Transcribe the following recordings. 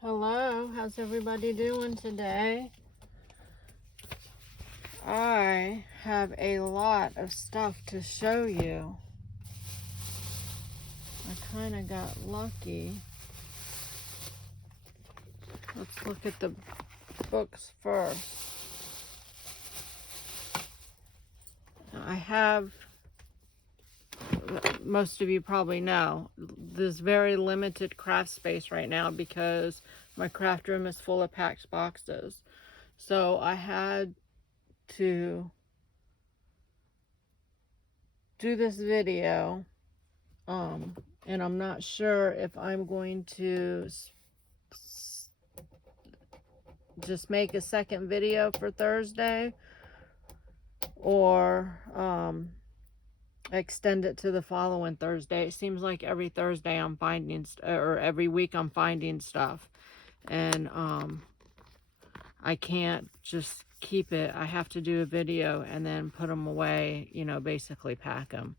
Hello, how's everybody doing today? I have a lot of stuff to show you. I kind of got lucky. Let's look at the books first. I have, most of you probably know, this very limited craft space right now because my craft room is full of packed boxes. So I had to do this video, and I'm not sure if I'm going to just make a second video for Thursday or extend it to the following Thursday. It seems like every Thursday I'm finding or every week I'm finding stuff, and I can't just keep it. I have to do a video and then put them away, you know, basically pack them.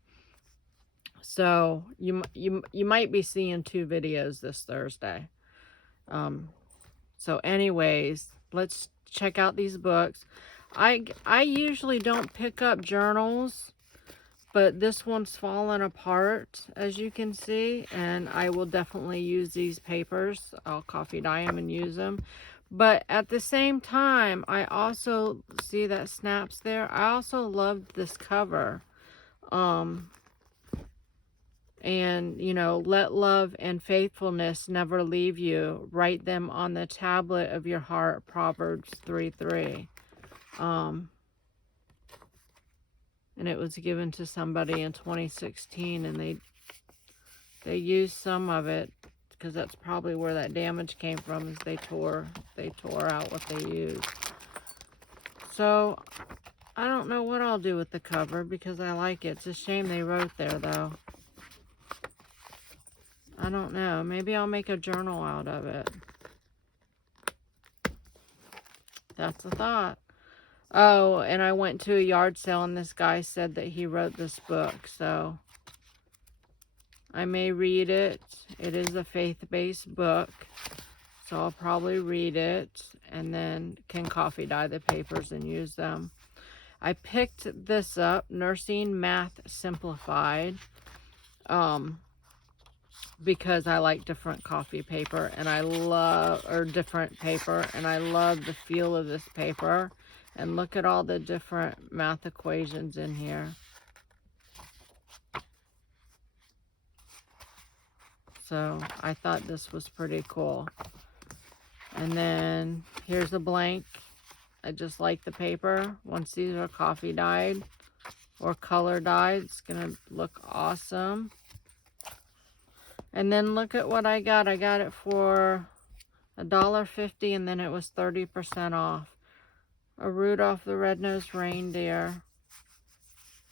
So you might be seeing 2 videos this Thursday. So anyways, let's check out these books. I usually don't pick up journals, but this one's fallen apart, as you can see, and I will definitely use these papers. I'll coffee dye them and use them. But at the same time, I also see that snaps there. I also loved this cover. And, you know, let love and faithfulness never leave you. Write them on the tablet of your heart, Proverbs 3:3. And it was given to somebody in 2016, and they used some of it because that's probably where that damage came from, is they tore out what they used. So I don't know what I'll do with the cover because I like it. It's a shame they wrote there, though. I don't know. Maybe I'll make a journal out of it. That's a thought. Oh, and I went to a yard sale and this guy said that he wrote this book. So I may read it. It is a faith-based book. So I'll probably read it and then can coffee dye the papers and use them. I picked this up, Nursing Math Simplified. Because I like different coffee paper and different paper, and I love the feel of this paper. And look at all the different math equations in here. So I thought this was pretty cool. And then here's a blank. I just like the paper. Once these are coffee dyed or color dyed, it's gonna look awesome. And then look at what I got. I got it for $1.50, and then it was 30% off. A Rudolph the Red-Nosed Reindeer.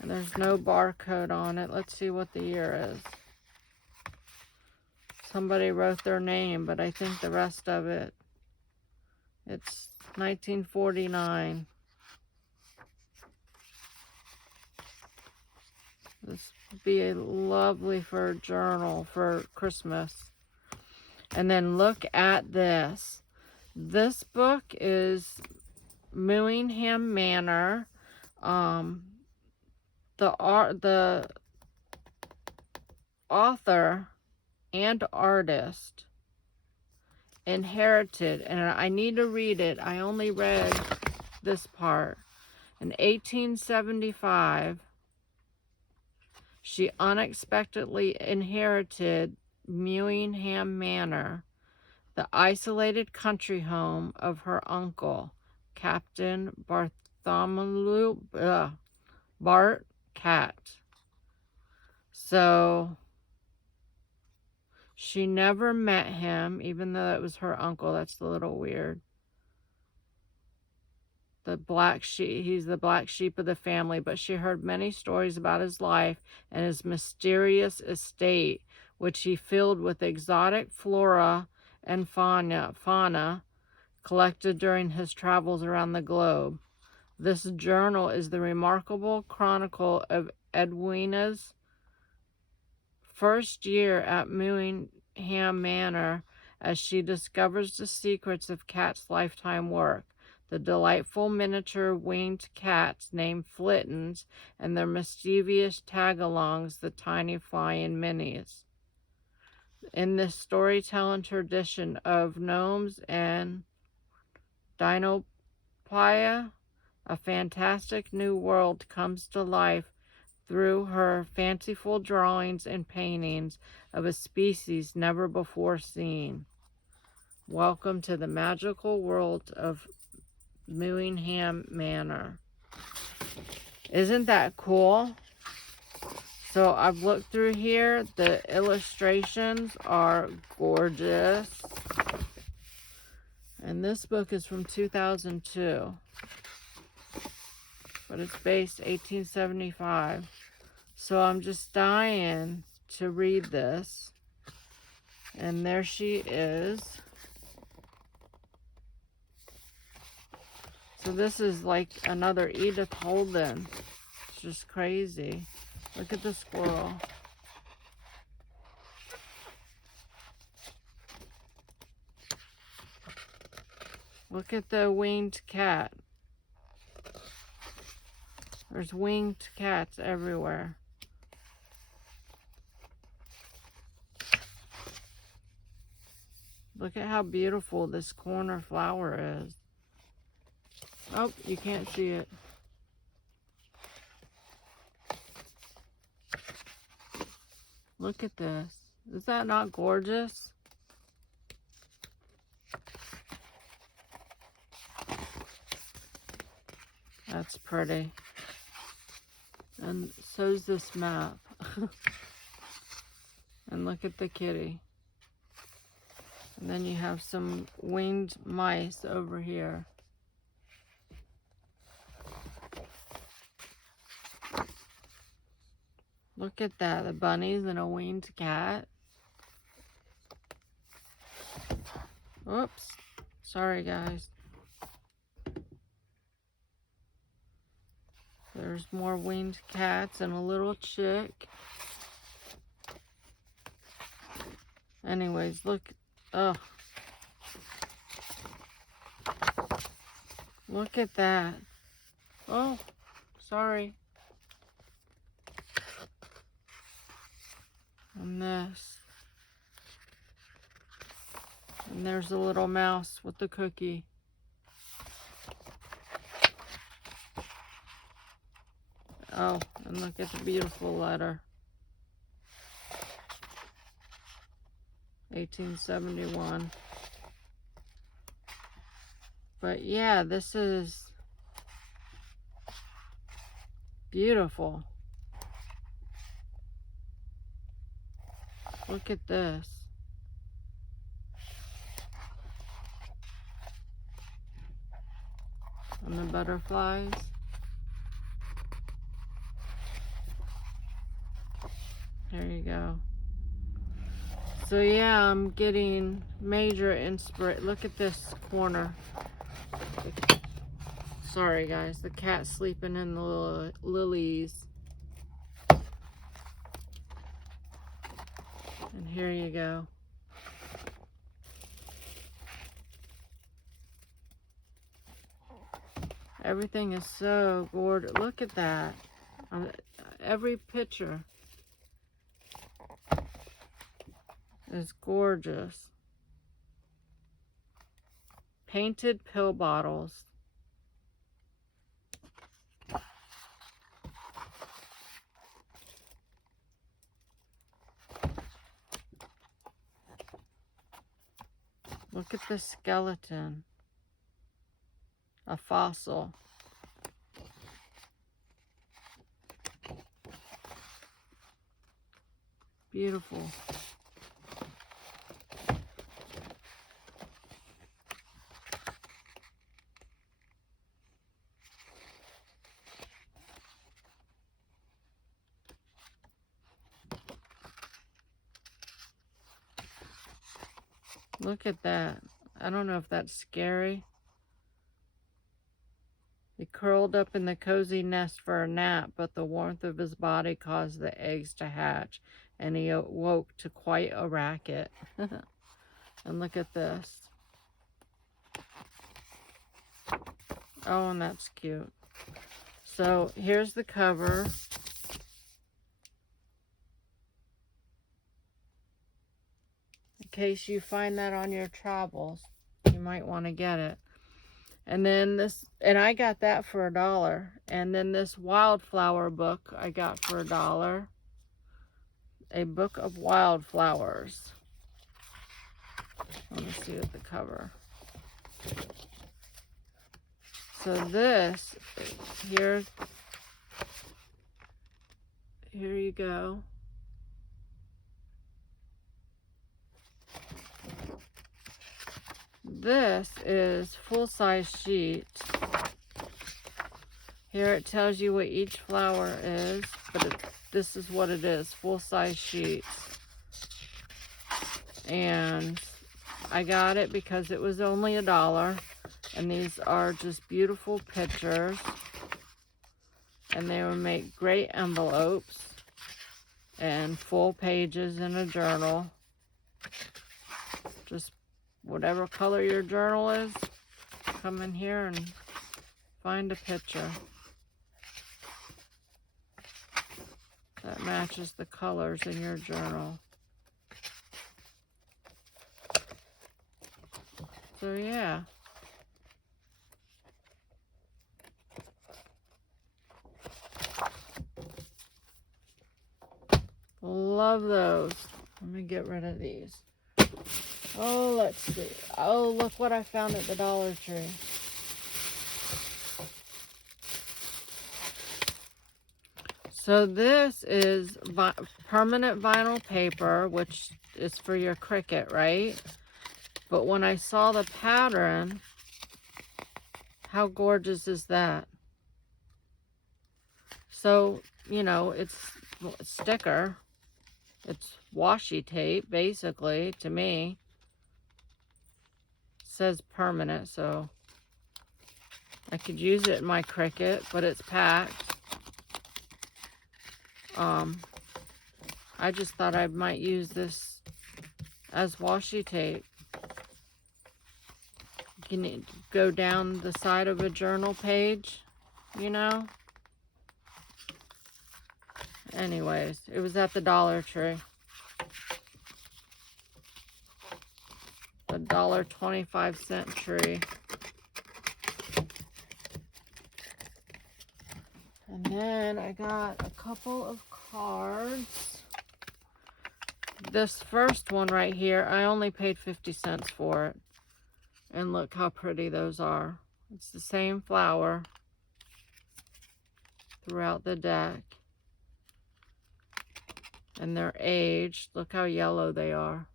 And there's no barcode on it. Let's see what the year is. Somebody wrote their name, but I think the rest of it, it's 1949. This would be lovely for a journal for Christmas. And then look at this. This book is Mooingham Manor. The author and artist inherited, and I need to read it. I only read this part. In 1875, she unexpectedly inherited Mooingham Manor, the isolated country home of her uncle, Captain Bartholomew Bart Cat. So she never met him, even though it was her uncle. That's a little weird. The black sheep, he's the black sheep of the family, but she heard many stories about his life and his mysterious estate, which he filled with exotic flora and fauna collected during his travels around the globe. This journal is the remarkable chronicle of Edwina's first year at Mooingham Manor as she discovers the secrets of Cat's lifetime work. The delightful miniature winged cats named Flittons and their mischievous tagalongs, the tiny flying minis. In this storytelling tradition of gnomes and dinopia, a fantastic new world comes to life through her fanciful drawings and paintings of a species never before seen. Welcome to the magical world of Moonham Manor. Isn't that cool? So I've looked through here. The illustrations are gorgeous. And this book is from 2002. But it's based 1875. So I'm just dying to read this. And there she is. So this is like another Edith Holden. It's just crazy. Look at the squirrel. Look at the winged cat. There's winged cats everywhere. Look at how beautiful this corner flower is. Oh, you can't see it. Look at this. Is that not gorgeous? That's pretty. And so's this map. And look at the kitty. And then you have some winged mice over here. Look at that, the bunnies and a winged cat. Oops, sorry guys. There's more winged cats and a little chick. Anyways, look, oh. Look at that. Oh, sorry. And this. And there's a little mouse with the cookie. Oh, and look at the beautiful letter. 1871. But yeah, this is beautiful. Look at this. And the butterflies. There you go. So yeah, I'm getting major inspiration. Look at this corner. Sorry guys, the cat's sleeping in the lilies. And here you go. Everything is so gorgeous. Look at that. Every picture is gorgeous. Painted pill bottles. Look at the skeleton. A fossil. Beautiful. Look at that. I don't know if that's scary. He curled up in the cozy nest for a nap, but the warmth of his body caused the eggs to hatch, and he awoke to quite a racket. And look at this. Oh, and that's cute. So here's the cover. In case you find that on your travels, you might want to get it. And then this, and I got that for $1. And then this wildflower book I got for $1. A book of wildflowers. Let me see what the cover. So this, here you go. This is full-size sheets. Here it tells you what each flower is, but this is what it is, full-size sheets. And I got it because it was only $1. And these are just beautiful pictures. And they would make great envelopes and full pages in a journal. Just whatever color your journal is, come in here and find a picture that matches the colors in your journal. So yeah. Love those. Let me get rid of these. Oh, let's see. Oh, look what I found at the Dollar Tree. So this is permanent vinyl paper, which is for your Cricut, right? But when I saw the pattern, how gorgeous is that? So, you know, it's a sticker. It's washi tape, basically, to me. It says permanent, so I could use it in my Cricut, but it's packed. I just thought I might use this as washi tape. You can go down the side of a journal page, you know? Anyways, it was at the Dollar Tree. The $1.25 tree. And then I got a couple of cards. This first one right here, I only paid 50 cents for it. And look how pretty those are. It's the same flower throughout the deck. And they're aged. Look how yellow they are.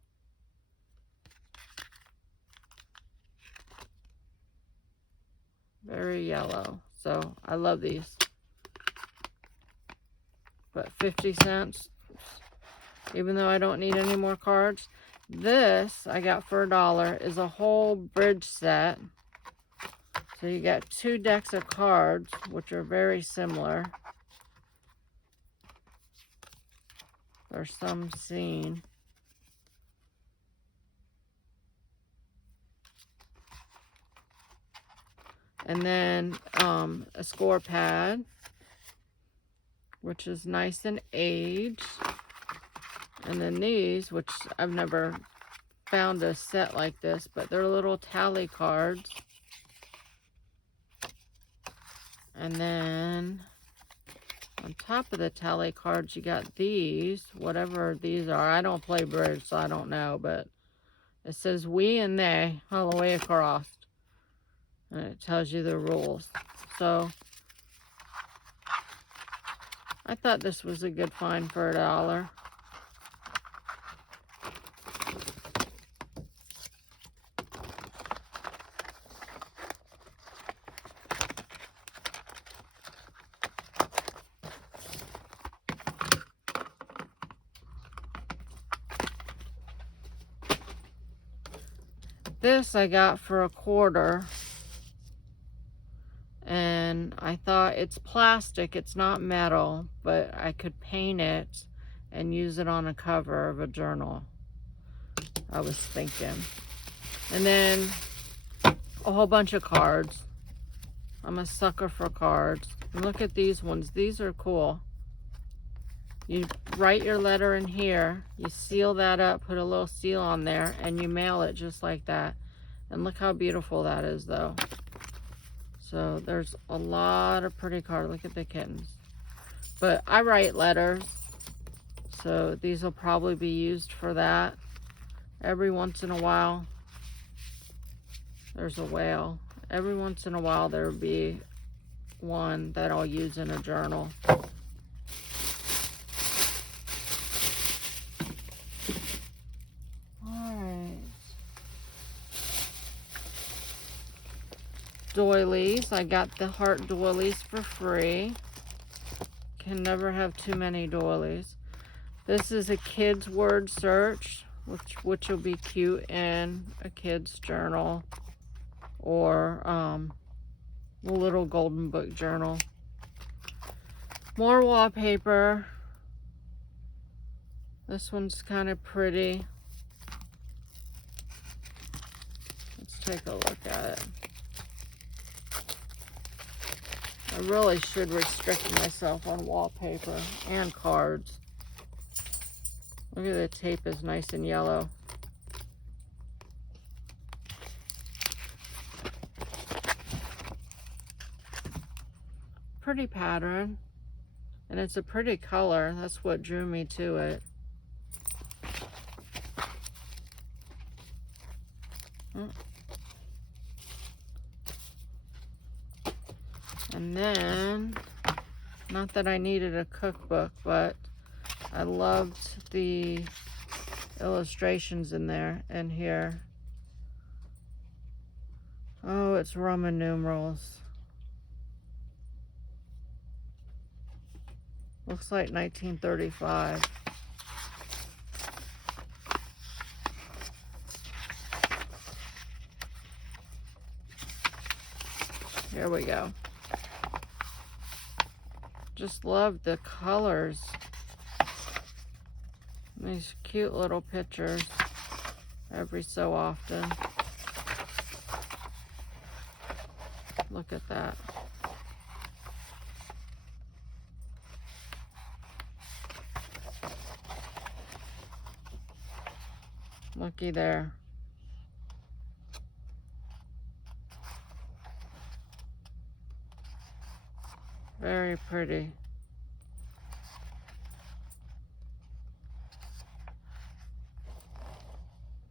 Very yellow. So I love these. But 50 cents, even though I don't need any more cards. This I got for $1 is a whole bridge set. So you got 2 decks of cards, which are very similar. There's some seen. And then a score pad, which is nice and aged. And then these, which I've never found a set like this, but they're little tally cards. And then on top of the tally cards, you got these, whatever these are. I don't play bridge, so I don't know, but it says we and they all the way across. And it tells you the rules. So I thought this was a good find for $1. This I got for $1. And I thought it's plastic, it's not metal, but I could paint it and use it on a cover of a journal. I was thinking. And then a whole bunch of cards. I'm a sucker for cards. And look at these ones. These are cool. You write your letter in here, you seal that up, put a little seal on there, and you mail it just like that. And look how beautiful that is, though. So there's a lot of pretty cards. Look at the kittens. But I write letters, so these will probably be used for that. Every once in a while, there's a whale. Every once in a while, there will be one that I'll use in a journal. Doilies. I got the heart doilies for free. Can never have too many doilies. This is a kid's word search, which will be cute in a kid's journal or a little golden book journal. More wallpaper. This one's kind of pretty. Let's take a look at it. I really should restrict myself on wallpaper and cards. Look at the tape is nice and yellow. Pretty pattern. And it's a pretty color. That's what drew me to it. And then, not that I needed a cookbook, but I loved the illustrations in there and here. Oh, it's Roman numerals. Looks like 1935. Here we go. Just love the colors. These cute little pictures every so often. Look at that. Looky there. Very pretty.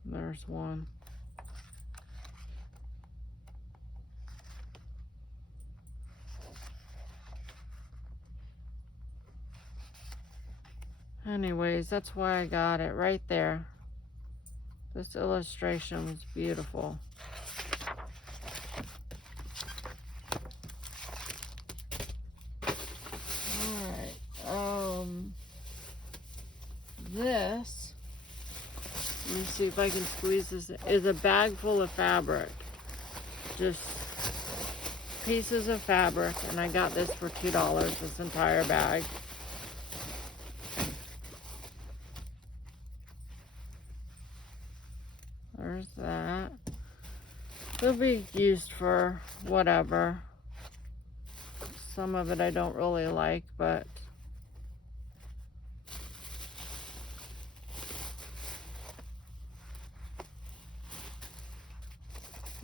There's one. Anyways, that's why I got it right there. This illustration was beautiful. This, let me see if I can squeeze this, is a bag full of fabric. Just pieces of fabric, and I got this for $2, this entire bag. There's that. It'll be used for whatever. Some of it I don't really like, but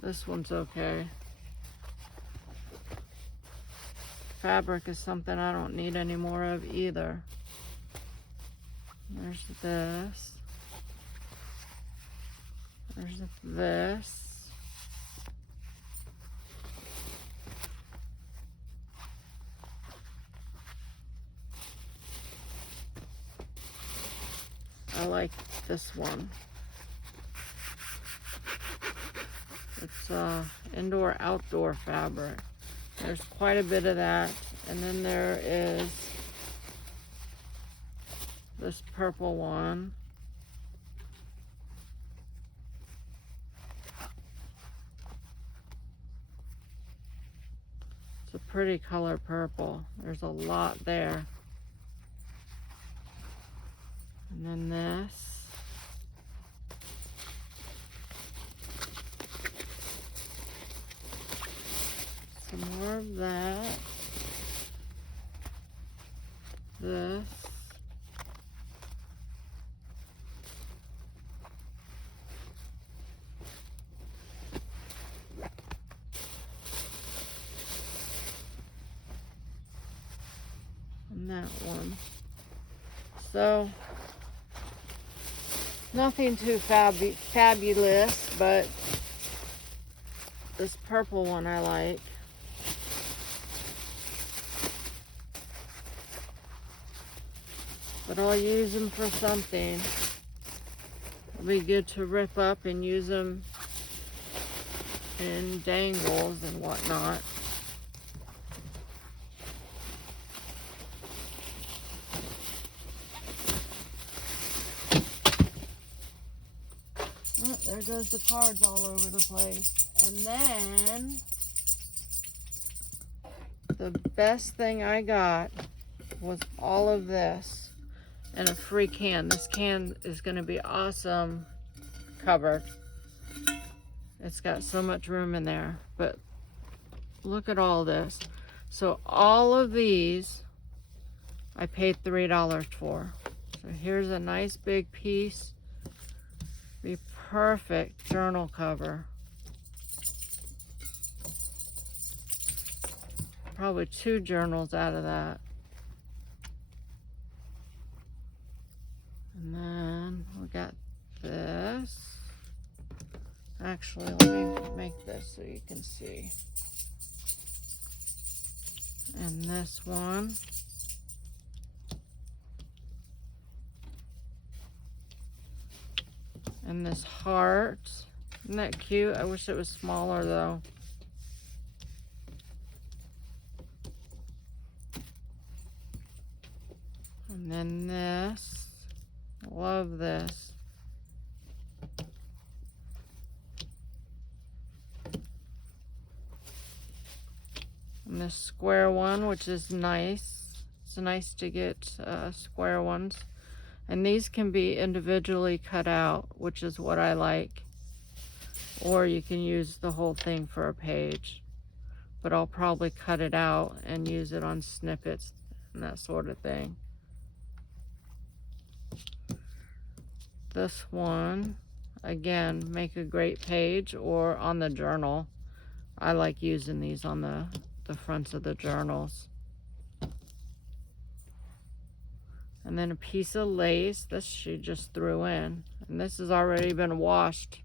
this one's okay. Fabric is something I don't need any more of either. There's this. There's this. I like this one. It's indoor-outdoor fabric. There's quite a bit of that. And then there is this purple one. It's a pretty color purple. There's a lot there. And then this. of that. This. And that one. So, nothing too fabulous, but this purple one I like. But I'll use them for something. It'll be good to rip up and use them in dangles and whatnot. Oh, there goes the cards all over the place. And then the best thing I got was all of this in a free can. This can is going to be awesome covered. It's got so much room in there, but look at all this. So all of these I paid $3 for. So here's a nice big piece. Be perfect journal cover. Probably 2 journals out of that. And then we got this. Actually, let me make this so you can see. And this one. And this heart. Isn't that cute? I wish it was smaller though. And then this. Love this. And this square one, which is nice. It's nice to get square ones. And these can be individually cut out, which is what I like. Or you can use the whole thing for a page. But I'll probably cut it out and use it on snippets and that sort of thing. This one, again, make a great page or on the journal. I like using these on the fronts of the journals. And then a piece of lace. This she just threw in. And this has already been washed.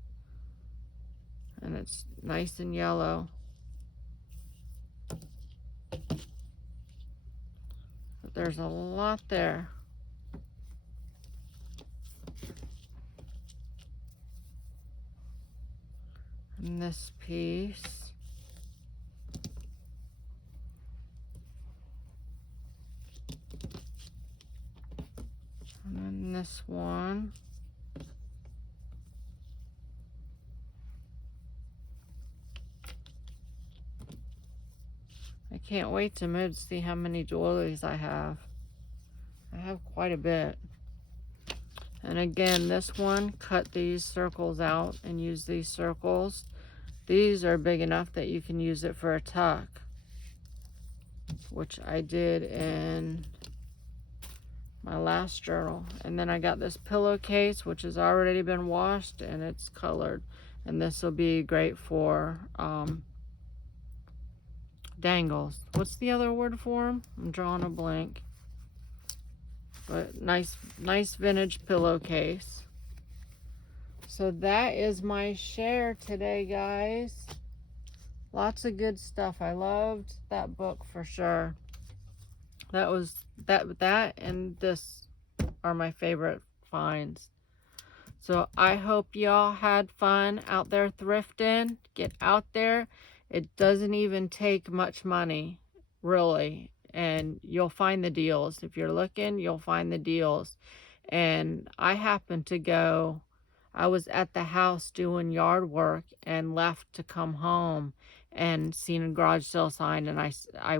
And it's nice and yellow. But there's a lot there. And this piece. And then this one. I can't wait to move to see how many doilies I have. I have quite a bit. And again, this one, cut these circles out and use these circles. These are big enough that you can use it for a tuck, which I did in my last journal. And then I got this pillowcase, which has already been washed and it's colored. And this will be great for dangles. What's the other word for them? I'm drawing a blank. But nice vintage pillowcase. So that is my share today, guys. Lots of good stuff. I loved that book for sure. That and this are my favorite finds. So I hope y'all had fun out there thrifting. Get out there. It doesn't even take much money, really. And you'll find the deals. If you're looking, you'll find the deals. And I happened to go, I was at the house doing yard work and left to come home and seen a garage sale sign, and I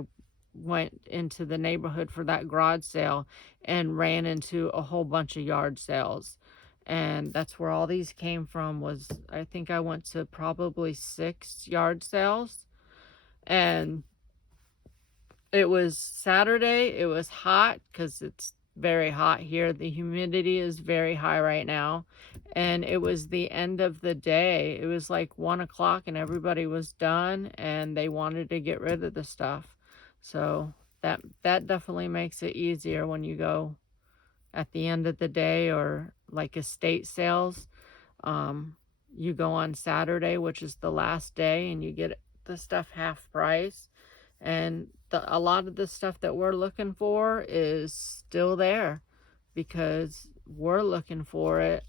went into the neighborhood for that garage sale and ran into a whole bunch of yard sales. And that's where all these came from. Was I think I went to probably 6 yard sales. And It was Saturday. It was hot because it's very hot here. The humidity is very high right now. And it was the end of the day. It was like 1 o'clock and everybody was done and they wanted to get rid of the stuff. So that definitely makes it easier when you go at the end of the day, or like estate sales. You go on Saturday, which is the last day, and you get the stuff half price. And a lot of the stuff that we're looking for is still there because we're looking for it.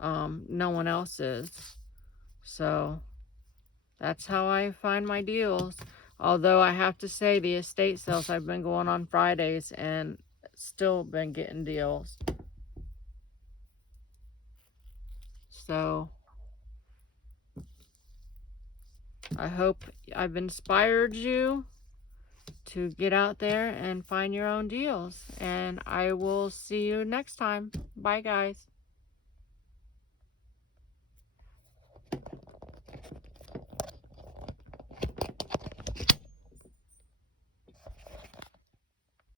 No one else is. So that's how I find my deals. Although I have to say, the estate sales, I've been going on Fridays and still been getting deals. So I hope I've inspired you to get out there and find your own deals. And I will see you next time. Bye, guys.